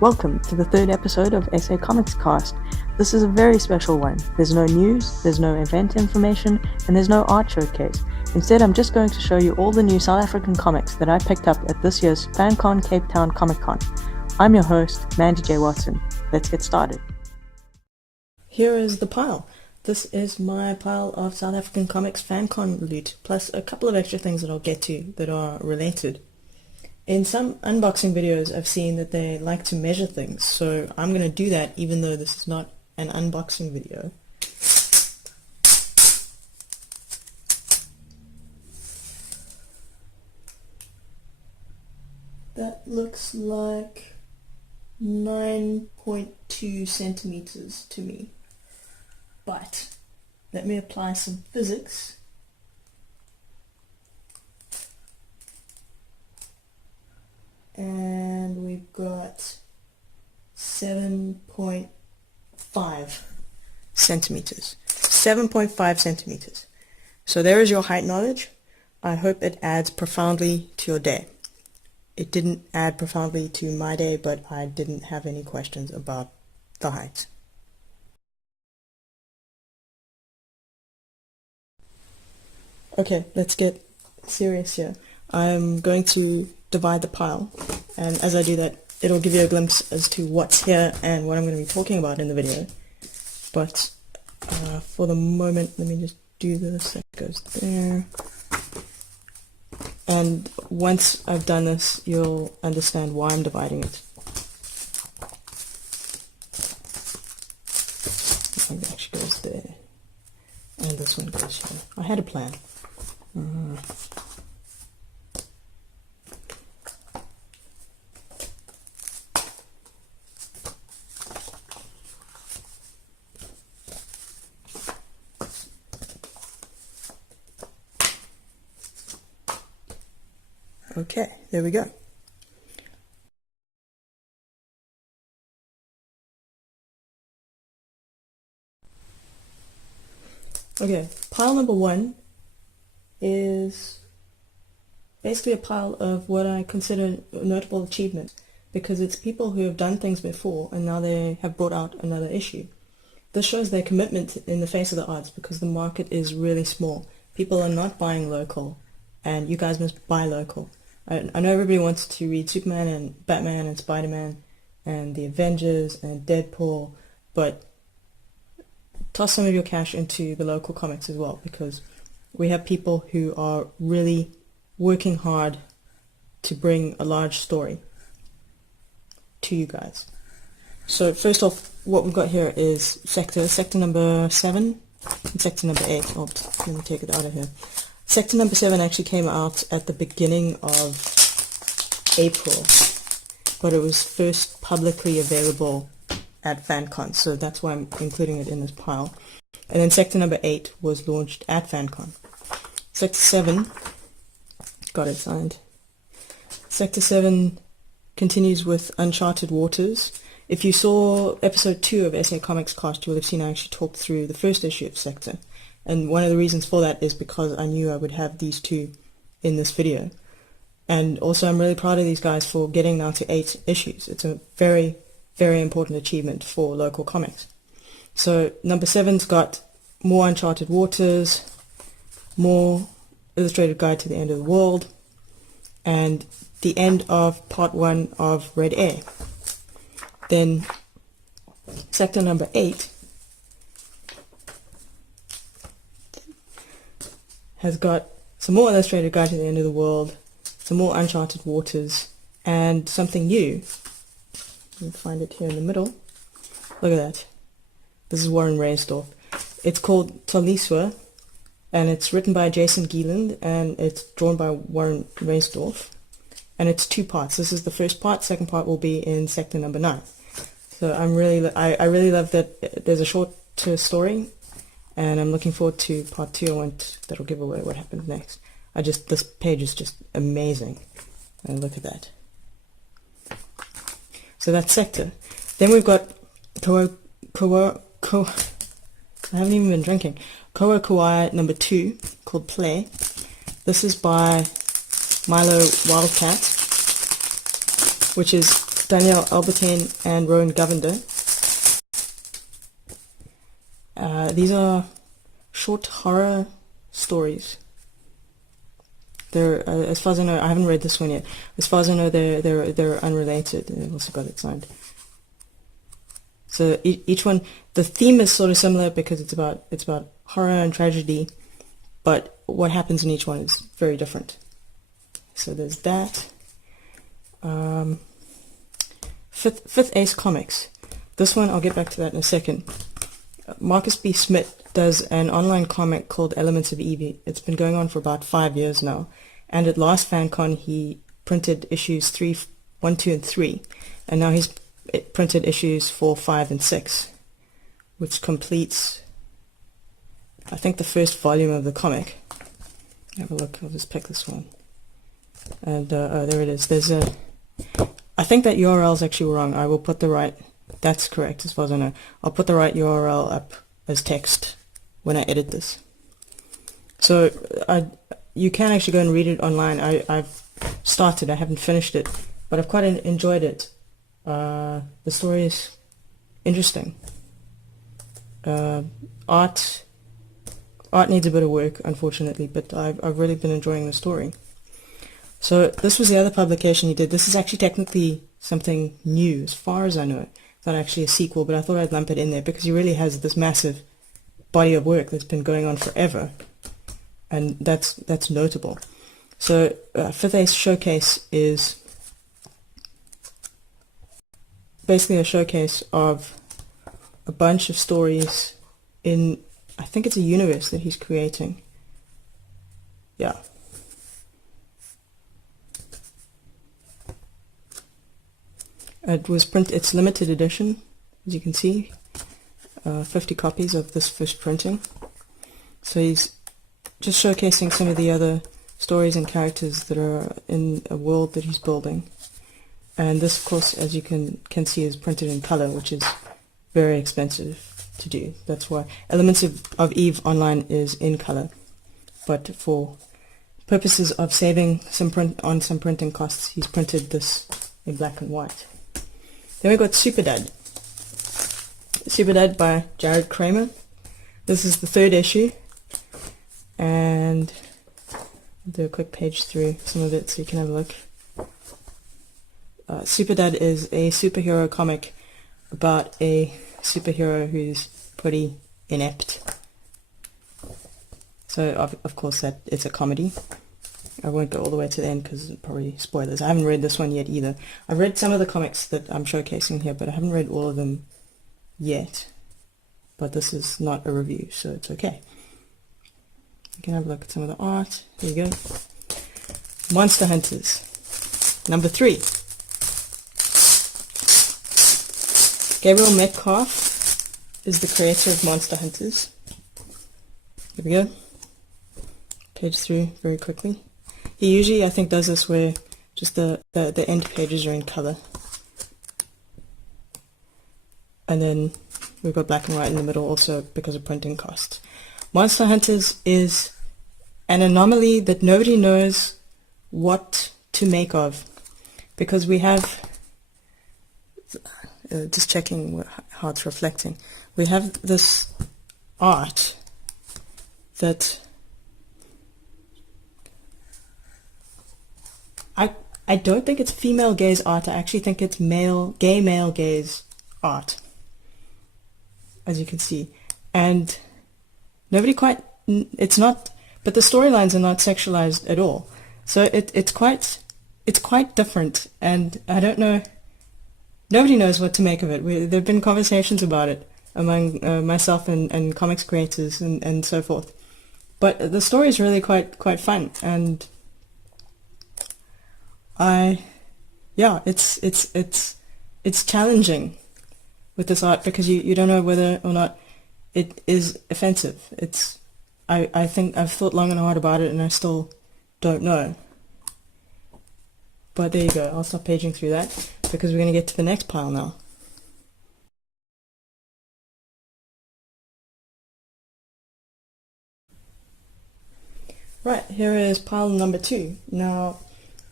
Welcome to the third episode of Comics Cast. This is a very special one. There's no news, there's no event information, and there's no art showcase. Instead, I'm just going to show you all the new South African comics that I picked up at this year's FanCon Cape Town Comic Con. I'm your host, Mandy J. Watson. Let's get started. Here is the pile. This is my pile of South African Comics FanCon loot, plus a couple of extra things that I'll get to that are related. In some unboxing videos, I've seen that they like to measure things, so I'm going to do that even though this is not an unboxing video. That looks like 9.2 centimeters to me. But let me apply some physics. And we've got 7.5 centimeters. 7.5 centimeters. So there is your height knowledge. I hope it adds profoundly to your day. It didn't add profoundly to my day, but I didn't have any questions about the height. Okay, let's get serious here. I'm going to divide the pile, and as I do that, it'll give you a glimpse as to what's here and what I'm going to be talking about in the video. But for the moment, let me just do this. That goes there. And once I've done this, you'll understand why I'm dividing it. It actually goes there. And this one goes here. I had a plan. Okay, there we go. Okay, pile number one is basically a pile of what I consider notable achievements, because it's people who have done things before and now they have brought out another issue. This shows their commitment in the face of the odds, because the market is really small. People are not buying local, and you guys must buy local. I know everybody wants to read Superman and Batman and Spider-Man and the Avengers and Deadpool, but toss some of your cash into the local comics as well, because we have people who are really working hard to bring a large story to you guys. So first off, what we've got here is sector number 7 and sector number 8. Oh, let me take it out of here. Sector number 7 actually came out at the beginning of April, but it was first publicly available at FanCon, so that's why I'm including it in this pile. And then sector number 8 was launched at FanCon. Sector 7, got it signed. Sector 7 continues with Uncharted Waters. If you saw episode 2 of SA Comics Cast, you will have seen I actually talked through the first issue of Sector. And one of the reasons for that is because I knew I would have these two in this video. And also I'm really proud of these guys for getting now to 8 issues. It's a very, very important achievement for local comics. So number 7's got more Uncharted Waters, more Illustrated Guide to the End of the World, and the end of part 1 of Red Air. Then sector number 8 has got some more Illustrated Guide to the End of the World, some more Uncharted Waters, and something new. You can find it here in the middle. Look at that. This is Warren Reinsdorf. It's called Taliswa, and it's written by Jason Gieland, and it's drawn by Warren Reinsdorf. And it's 2 parts. This is the first part. Second part will be in sector number 9. So I really love that there's a shorter story, and I'm looking forward to part 2. That'll give away what happens next. This page is just amazing. And look at that. So that's sector. Then we've got I haven't even been drinking. Koa Kawaii number 2, called Play. This is by Milo Wildcat, which is Danielle Albertine and Rowan Govender. These are short horror stories. They're, as far as I know, I haven't read this one yet. As far as I know, they're unrelated. They've also got it signed. So each one, the theme is sort of similar because it's about horror and tragedy, but what happens in each one is very different. So there's that. Fifth Ace Comics. This one, I'll get back to that in a second. Marcus B. Smith does an online comic called Elements of Evie. It's been going on for about 5 years now. And at last FanCon, he printed issues 1, 2, and 3. And now he's printed issues 4, 5, and 6, which completes, I think, the first volume of the comic. Have a look. I'll just pick this one. And oh, there it is. There's a. I think that URL is actually wrong. I will put the right. That's correct as far as I know. I'll put the right URL up as text when I edit this. So you can actually go and read it online. I've started. I haven't finished it, but I've quite enjoyed it. The story is interesting. Art needs a bit of work, unfortunately, but I've really been enjoying the story. So this was the other publication he did. This is actually technically something new, as far as I know. It's not actually a sequel, but I thought I'd lump it in there because he really has this massive body of work that's been going on forever, and that's notable. So Fifth Ace Showcase is basically a showcase of a bunch of stories in, I think it's a universe that he's creating. Yeah. It's limited edition, as you can see, 50 copies of this first printing. So he's just showcasing some of the other stories and characters that are in a world that he's building. And this, of course, as you can see, is printed in color, which is very expensive to do. That's why Elements of Eve Online is in color. But for purposes of saving some printing costs, he's printed this in black and white. Then we got Superdad. Superdad by Jared Kramer. This is the 3rd issue. And I'll do a quick page through some of it so you can have a look. Superdad is a superhero comic about a superhero who's pretty inept. So of course that it's a comedy. I won't go all the way to the end because it's probably spoilers. I haven't read this one yet either. I've read some of the comics that I'm showcasing here, but I haven't read all of them yet. But this is not a review, so it's okay. You can have a look at some of the art. There you go. Monster Hunters. Number 3. Gabriel Metcalf is the creator of Monster Hunters. There we go. Page through very quickly. He usually, I think, does this where just the end pages are in color. And then we've got black and white in the middle also because of printing costs. Monster Hunters is an anomaly that nobody knows what to make of, because we have, just checking how it's reflecting, we have this art that I don't think it's female gaze art. I actually think it's gay male gaze art, as you can see. And nobody quite, it's not, but the storylines are not sexualized at all. So it's quite different, and I don't know, nobody knows what to make of it. There have been conversations about it among myself and comics creators and so forth. But the story is really quite fun, and it's challenging with this art because you don't know whether or not it is offensive. I think I've thought long and hard about it, and I still don't know. But there you go. I'll stop paging through that because we're going to get to the next pile now. Right, here is pile number 2. Now,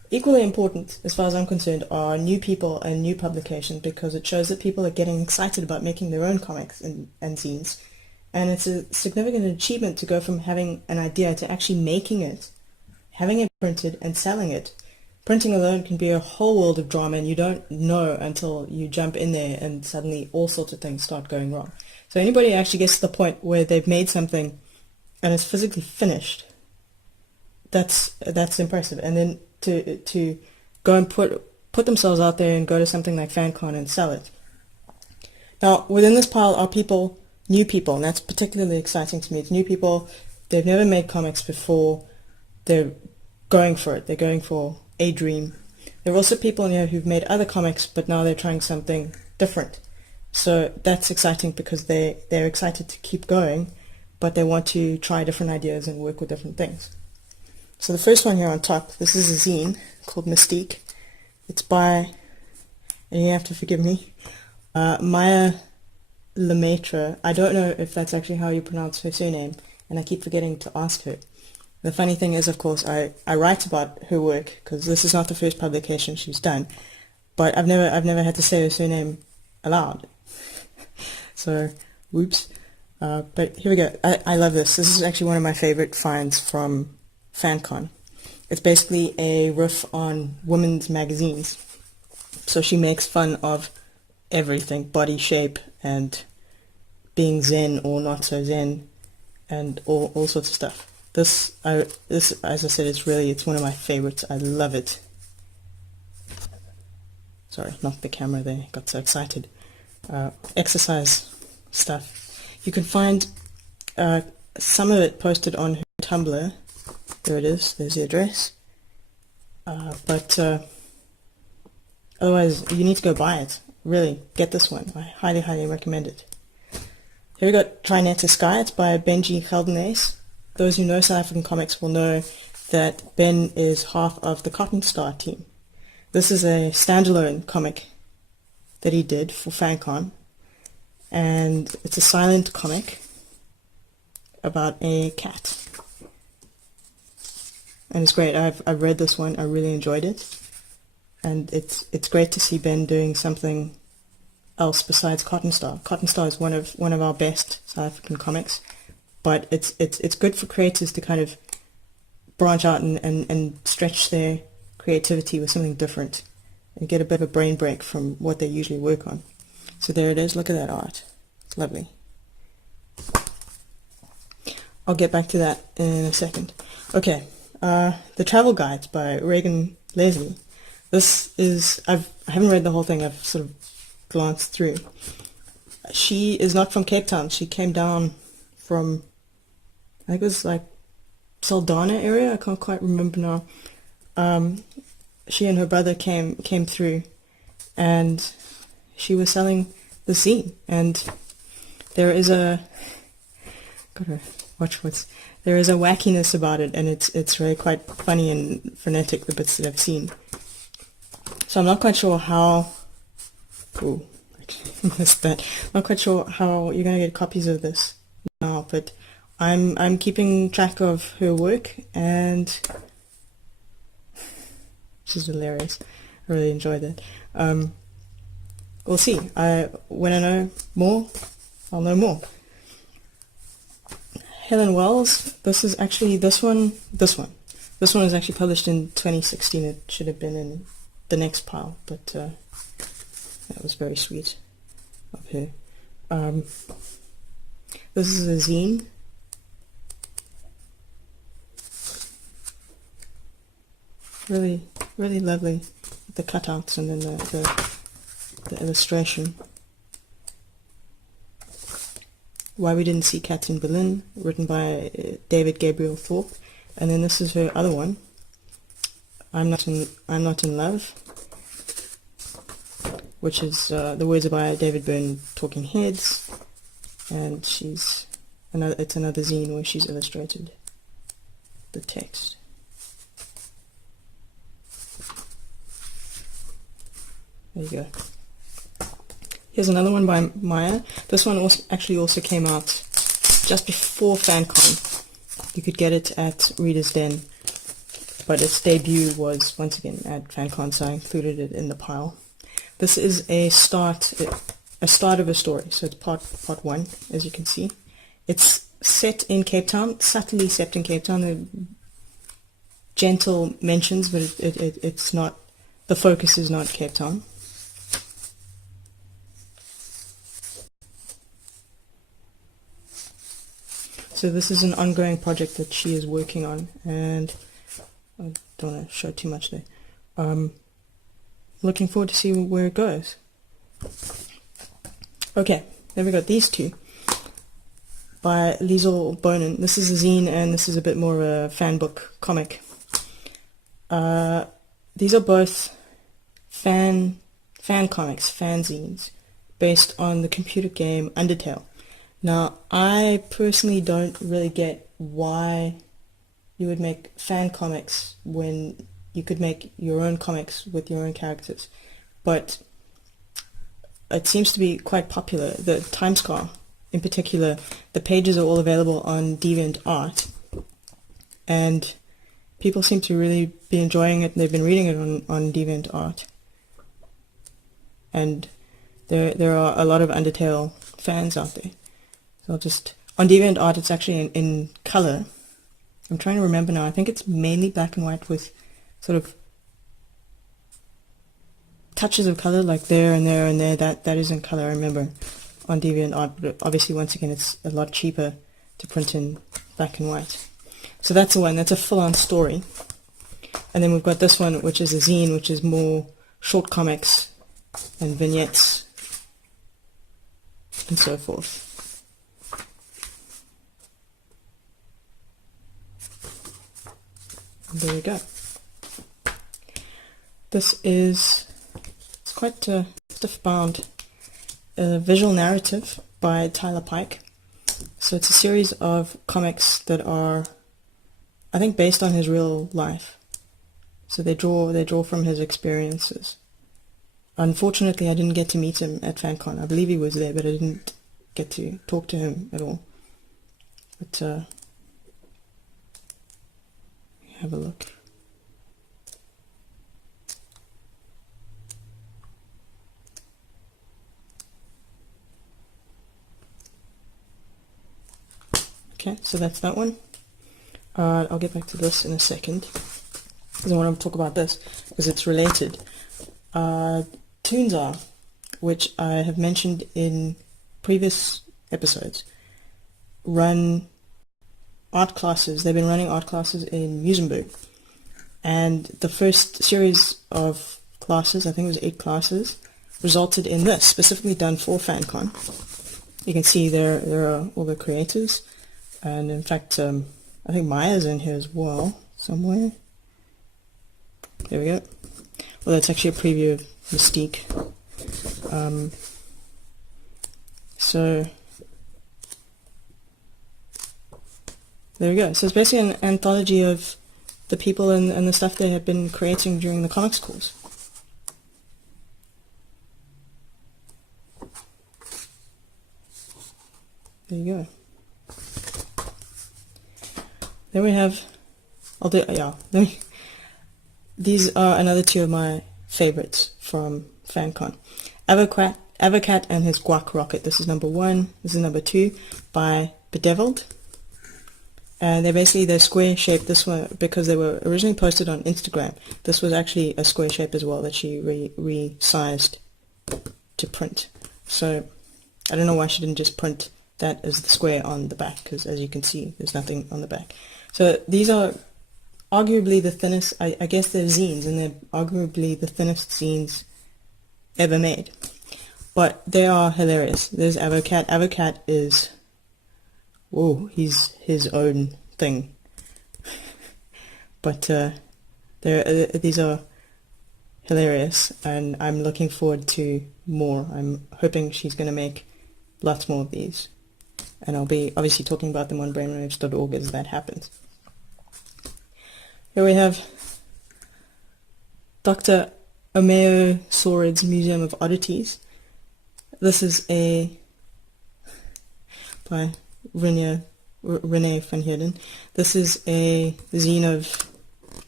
equally important, as far as I'm concerned, are new people and new publications, because it shows that people are getting excited about making their own comics and zines. And it's a significant achievement to go from having an idea to actually making it, having it printed and selling it. Printing alone can be a whole world of drama, and you don't know until you jump in there and suddenly all sorts of things start going wrong. So anybody actually gets to the point where they've made something and it's physically finished, that's impressive. And then to go and put themselves out there and go to something like FanCon and sell it. Now, within this pile are people, new people, and that's particularly exciting to me. It's new people, they've never made comics before, they're going for it, they're going for a dream. There are also people in here who've made other comics, but now they're trying something different. So that's exciting because they're excited to keep going, but they want to try different ideas and work with different things. So the first one here on top, this is a zine called Mystique. It's by, and you have to forgive me, Maya Lemaitre. I don't know if that's actually how you pronounce her surname, and I keep forgetting to ask her. The funny thing is, of course, I write about her work, because this is not the first publication she's done, but I've never had to say her surname aloud. So, whoops. But here we go. I love this. This is actually one of my favorite finds from FanCon. It's basically a riff on women's magazines. So she makes fun of everything, body shape and being zen or not so zen, and all sorts of stuff. This, as I said, it's one of my favorites. I love it. Sorry, knocked the camera there. Got so excited. Exercise stuff. You can find some of it posted on her Tumblr. There it is. There's the address. But otherwise, you need to go buy it. Really, get this one. I highly, highly recommend it. Here we got Try Not to Sky. It's by Benji Geldenace. Those who know South African comics will know that Ben is half of the Cotton Star team. This is a standalone comic that he did for FanCon, and it's a silent comic about a cat. And it's great. I've read this one. I really enjoyed it, and it's great to see Ben doing something else besides Cotton Star. Cotton Star is one of our best South African comics, but it's good for creators to kind of branch out and stretch their creativity with something different and get a bit of a brain break from what they usually work on. So there it is. Look at that art. It's lovely. I'll get back to that in a second. Okay, The Travel Guides by Reagan Leslie. This is, I haven't read the whole thing. I've sort of glanced through. She is not from Cape Town. She came down from, I think it was like Saldanha area. I can't quite remember now. She and her brother came through, and she was selling the zine. And there is a, gotta watch what's, there is a wackiness about it, and it's really quite funny and frenetic, the bits that I've seen. So I'm not quite sure how, oh, actually missed that. I'm not quite sure how you're going to get copies of this now, but I'm keeping track of her work, and she's hilarious. I really enjoyed that. We'll see. When I know more, I'll know more. Helen Wells. This is actually this one was actually published in 2016. It should have been in the next pile, but that was very sweet of her. This is a zine. Really, really lovely. The cutouts and then the illustration. Why We Didn't See Cats in Berlin, written by David Gabriel Thorpe. And then this is her other one, I'm Not in Love, which is the words are by David Byrne, Talking Heads, and it's another zine where she's illustrated the text. There you go. Here's another one by Maya. This one also came out just before FanCon. You could get it at Reader's Den. but its debut was once again at FanCon, so I included it in the pile. This is a start of a story, so it's part one, as you can see. It's set in Cape Town, subtly set in Cape Town. There are gentle mentions, but it's not, the focus is not Cape Town. So this is an ongoing project that she is working on, and I don't want to show too much there. Looking forward to see where it goes. Okay, then we got these two by Liesl Bonin. This is a zine, and this is a bit more a fan book comic. These are both fan comics, fanzines, based on the computer game Undertale. Now, I personally don't really get why you would make fan comics when you could make your own comics with your own characters, but it seems to be quite popular. The timescar, in particular, the pages are all available on DeviantArt, and people seem to really be enjoying it. They've been reading it on DeviantArt, and there are a lot of Undertale fans out there. So I'll just, on DeviantArt it's actually in color. I'm trying to remember now. I think it's mainly black and white with sort of touches of color, like there and there and there. That is in color, I remember, on DeviantArt, but obviously once again it's a lot cheaper to print in black and white. So that's the one, that's a full-on story. And then we've got this one, which is a zine, which is more short comics and vignettes and so forth. And there we go. This is, it's quite stiff-bound, visual narrative by Tyler Pike. So it's a series of comics that are, I think, based on his real life. So they draw from his experiences. Unfortunately, I didn't get to meet him at FanCon. I believe he was there, but I didn't get to talk to him at all. But have a look. Okay, so that's that one. I'll get back to this in a second, because I want to talk about this, because it's related. Toonzar, which I have mentioned in previous episodes, run art classes. They've been running art classes in Musenberg. And the first series of classes, I think it was 8 classes, resulted in this, specifically done for FanCon. You can see there are all the creators. And in fact, I think Maya's in here as well, somewhere. There we go. Well, that's actually a preview of Mystique. So there we go. So it's basically an anthology of the people and the stuff they have been creating during the comics course. There you go. Then we have, these are another 2 of my favorites from FanCon. Avocat and his Guac Rocket. This is number 1. This is number 2 by Bedeviled. And they're square shaped. This one, because they were originally posted on Instagram, this was actually a square shape as well that she resized to print. So I don't know why she didn't just print that as the square on the back, because as you can see, there's nothing on the back. So these are arguably the thinnest, I guess they're zines, and they're arguably the thinnest zines ever made. But they are hilarious. There's Avocat. Avocat is, whoa, he's his own thing. But these are hilarious, and I'm looking forward to more. I'm hoping she's going to make lots more of these. And I'll be obviously talking about them on brainwavez.org as that happens. Here we have Dr. Omeo Sored's Museum of Oddities. This is by Renee van Heerden. This is a zine of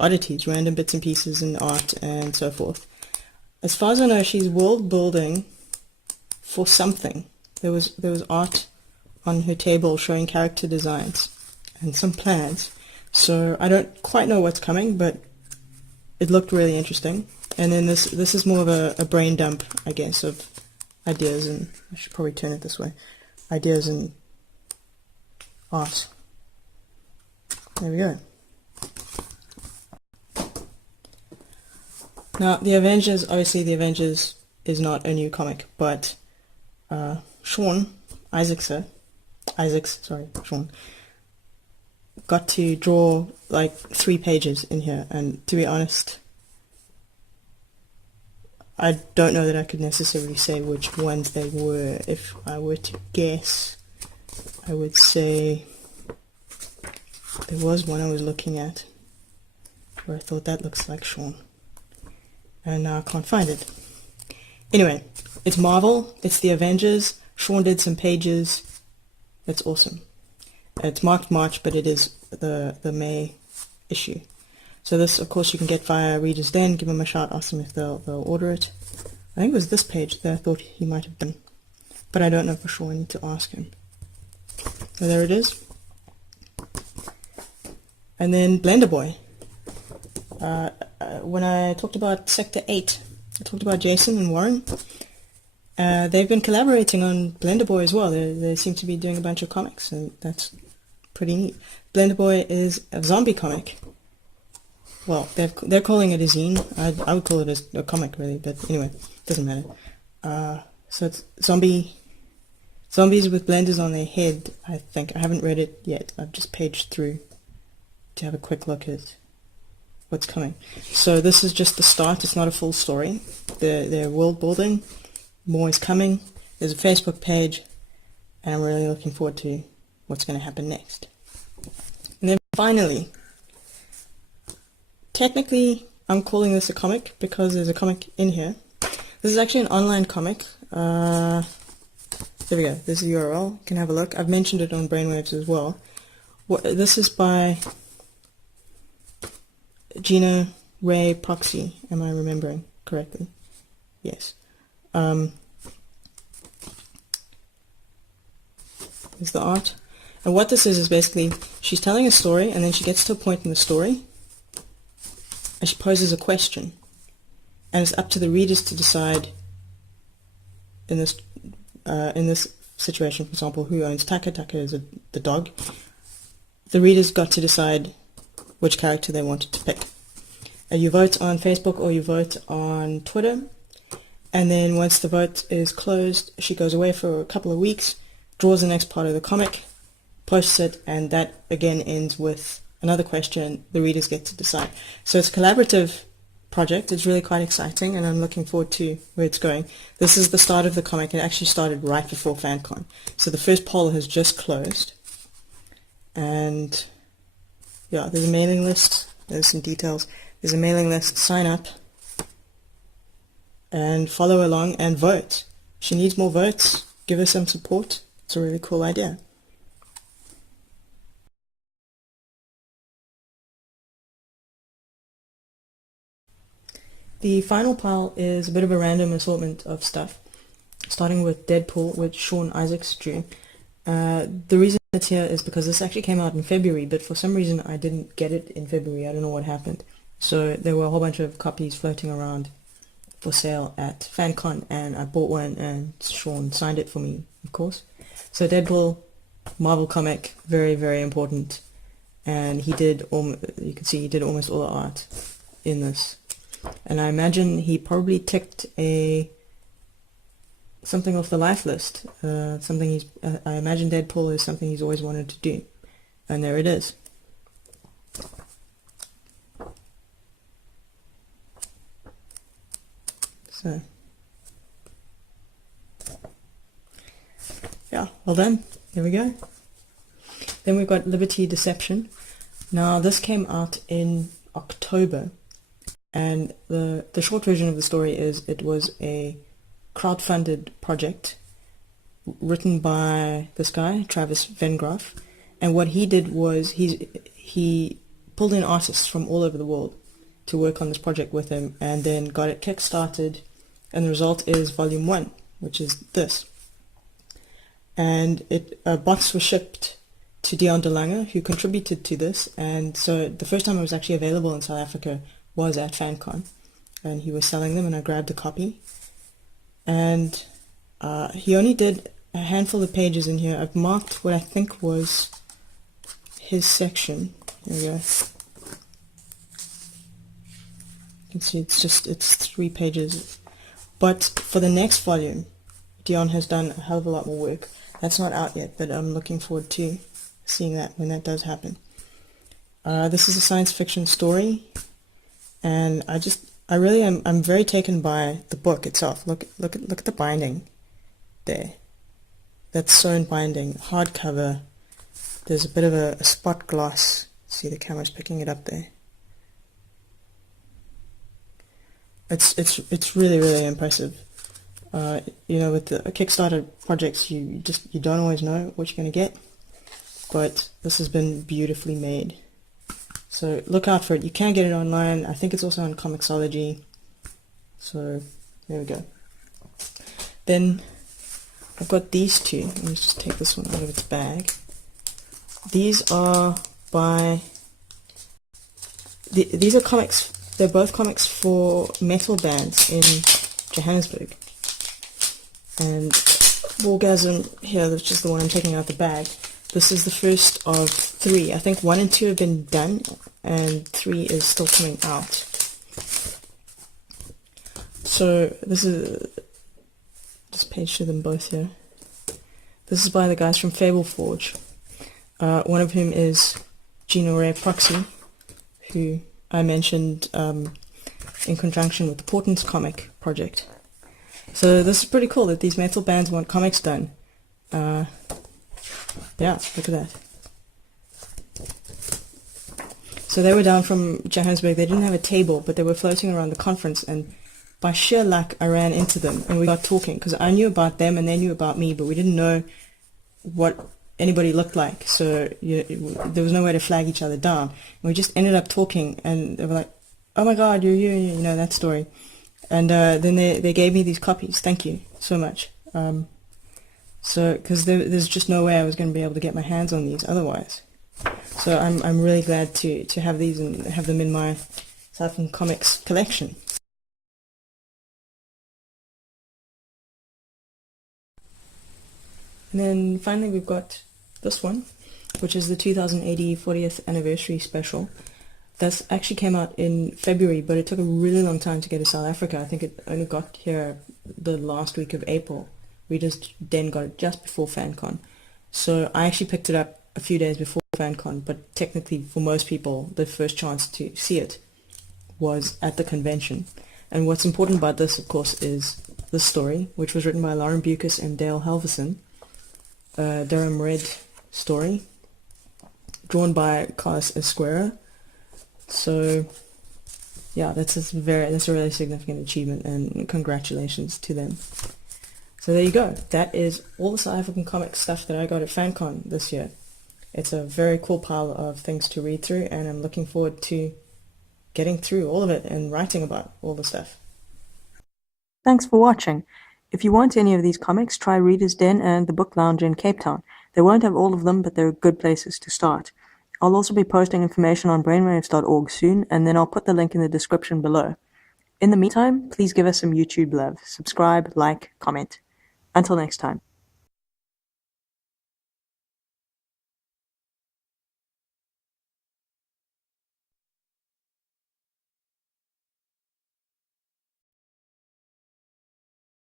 oddities, random bits and pieces and art and so forth. As far as I know, she's world building for something. There was art on her table showing character designs and some plans. So I don't quite know what's coming, but it looked really interesting. And then this is more of a brain dump, I guess, of ideas, and I should probably turn it this way. Ideas and art. There we go. Now, the Avengers, obviously the Avengers is not a new comic, but Sean got to draw like 3 pages in here, and to be honest, I don't know that I could necessarily say which ones they were. If I were to guess, I would say there was one I was looking at where I thought that looks like Sean, and now I can't find it. Anyway, it's Marvel, it's the Avengers, Sean did some pages, it's awesome. It's marked March, but it is the May issue. So this, of course, you can get via Reader's Den. Give them a shout, ask them if they'll order it. I think it was this page that I thought he might have been, but I don't know for sure. I need to ask him. So there it is. And then Blender Boy. When I talked about Sector 8, I talked about Jason and Warren. They've been collaborating on Blender Boy as well. They seem to be doing a bunch of comics, and that's pretty neat. Blender Boy is a zombie comic. Well, they're calling it a zine. I would call it a comic, really, but anyway, doesn't matter. So it's zombies with blenders on their head, I think. I haven't read it yet. I've just paged through to have a quick look at what's coming. So this is just the start. It's not a full story. They're world building. More is coming. There's a Facebook page, and I'm really looking forward to what's going to happen next. And then finally, technically, I'm calling this a comic because there's a comic in here. This is actually an online comic. There we go. There's the URL. You can have a look. I've mentioned it on Brainwaves as well. This is by Gina Ray Proxy. Am I remembering correctly? Yes. Here's the art. And what this is basically, she's telling a story, and then she gets to a point in the story, and she poses a question, and it's up to the readers to decide in this situation, for example, who owns Taka. Taka is the dog. The readers got to decide which character they wanted to pick. And you vote on Facebook or you vote on Twitter, and then once the vote is closed, she goes away for a couple of weeks, draws the next part of the comic, posts it, and that again ends with another question. The readers get to decide. So it's a collaborative project. It's really quite exciting, and I'm looking forward to where it's going. This is the start of the comic. It actually started right before FanCon. So the first poll has just closed, and yeah, there's a mailing list. There's some details. There's a mailing list. Sign up and follow along and vote. She needs more votes. Give her some support. It's a really cool idea. The final pile is a bit of a random assortment of stuff, starting with Deadpool, which Sean Isaacs drew. The reason it's here is because this actually came out in February, but for some reason I didn't get it in February. I don't know what happened. So there were a whole bunch of copies floating around for sale at FanCon, and I bought one, and Sean signed it for me, of course. So Deadpool, Marvel comic, very, very important, and he did, you can see he did almost all the art in this. And I imagine he probably ticked something off the life list. I imagine Deadpool is something he's always wanted to do, and there it is. So, yeah, well done. There we go. Then we've got Liberty Deception. Now this came out in October, and the short version of the story is it was a crowdfunded project written by this guy, Travis Vengroff, and what he did was he pulled in artists from all over the world to work on this project with him, and then got it kick-started, and the result is volume 1, which is this. And a box was shipped to Dion DeLange, who contributed to this, and so the first time it was actually available in South Africa was at FanCon, and he was selling them, and I grabbed a copy. And he only did a handful of pages in here. I've marked what I think was his section. Here we go. You can see it's 3 pages. But for the next volume, Dion has done a hell of a lot more work. That's not out yet, but I'm looking forward to seeing that when that does happen. This is a science fiction story, and I'm very taken by the book itself. Look at the binding there. That's sewn binding, hardcover. There's a bit of a spot gloss. See, the camera's picking it up there. It's really, really impressive. With the Kickstarter projects, you don't always know what you're going to get, but this has been beautifully made. So look out for it. You can get it online. I think it's also on Comixology. So there we go. Then I've got these two. Let me just take this one out of its bag. These are these are comics. They're both comics for metal bands in Johannesburg. And Orgasm here, which is the one I'm taking out the bag. This is the first of 3. I think 1 and 2 have been done, and 3 is still coming out. So this is just page to them both here. This is by the guys from Fable Forge. One of whom is Gino Ray Proxy, who I mentioned in conjunction with the Portents comic project. So this is pretty cool that these metal bands want comics done. Yeah, look at that. So they were down from Johannesburg. They didn't have a table, but they were floating around the conference, and by sheer luck I ran into them and we got talking, because I knew about them and they knew about me, but we didn't know what anybody looked like, so there was no way to flag each other down. And we just ended up talking, and they were like, "Oh my God, you're you," that story. And then they gave me these copies. Thank you so much. Because there's just no way I was going to be able to get my hands on these otherwise. So I'm really glad to have these and have them in my South African Comics collection. And then finally we've got this one, which is the 2080 40th anniversary special. That actually came out in February, but it took a really long time to get to South Africa. I think it only got here the last week of April. We just then got it just before FanCon. So I actually picked it up a few days before FanCon, but technically for most people the first chance to see it was at the convention. And what's important about this, of course, is this story, which was written by Lauren Bucas and Dale Helverson. Durham Red story, drawn by Carlos Esquera. So yeah, that's a really significant achievement, and congratulations to them. So there you go. That is all the South African comic stuff that I got at FanCon this year. It's a very cool pile of things to read through, and I'm looking forward to getting through all of it and writing about all the stuff. Thanks for watching. If you want any of these comics, try Reader's Den and the Book Lounge in Cape Town. They won't have all of them, but they're good places to start. I'll also be posting information on brainwavez.org soon, and then I'll put the link in the description below. In the meantime, please give us some YouTube love. Subscribe, like, comment. Until next time.